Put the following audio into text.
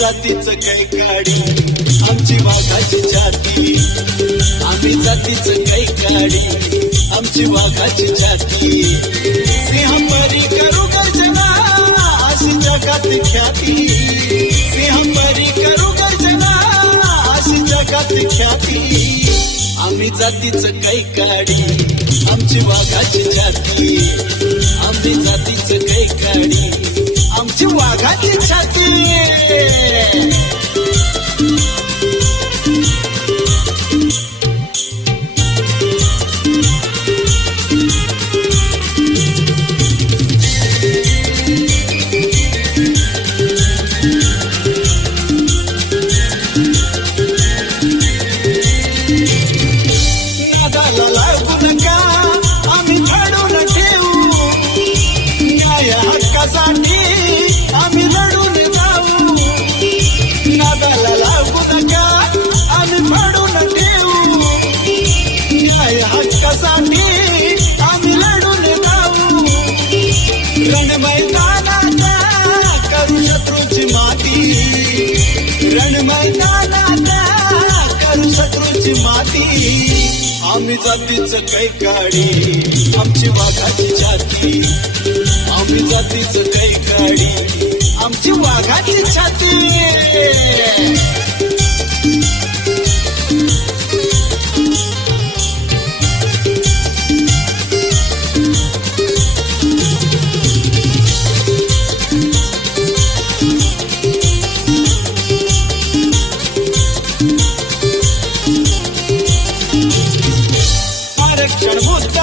जातीचं काही काडी आमची वाघाची छाती, आम्ही जातीचं काही काडी आमची वाघाची छाती. सिंहपरी करू गर्जना अशी जगात ख्याती, सिंहपरी करू गर्जना अशी जगात ख्याती. आम्ही जातीचं काही काडी आमची वाघाची छाती, आम्ही जातीचं काही काडी आमची वाघाची छाती. नादाला लागू नका आम्ही झाडून ठेवू, न्याय हक्कासाठी आम्ही लढून जाऊ. नादाला लागू नका आम्ही फाडून ठेवू, न्याय हक्कासाठी आम्ही लढून जाऊ. रण मैदानात करू शत्रूची माती, रण मैदानात करू शत्रूची माती. आम्ही जातीचं काही काडी आमची वाघाची छाती, आम्ही जातीचं काही काडी आमची वाघाची छाती. आरक्षण मुद्दा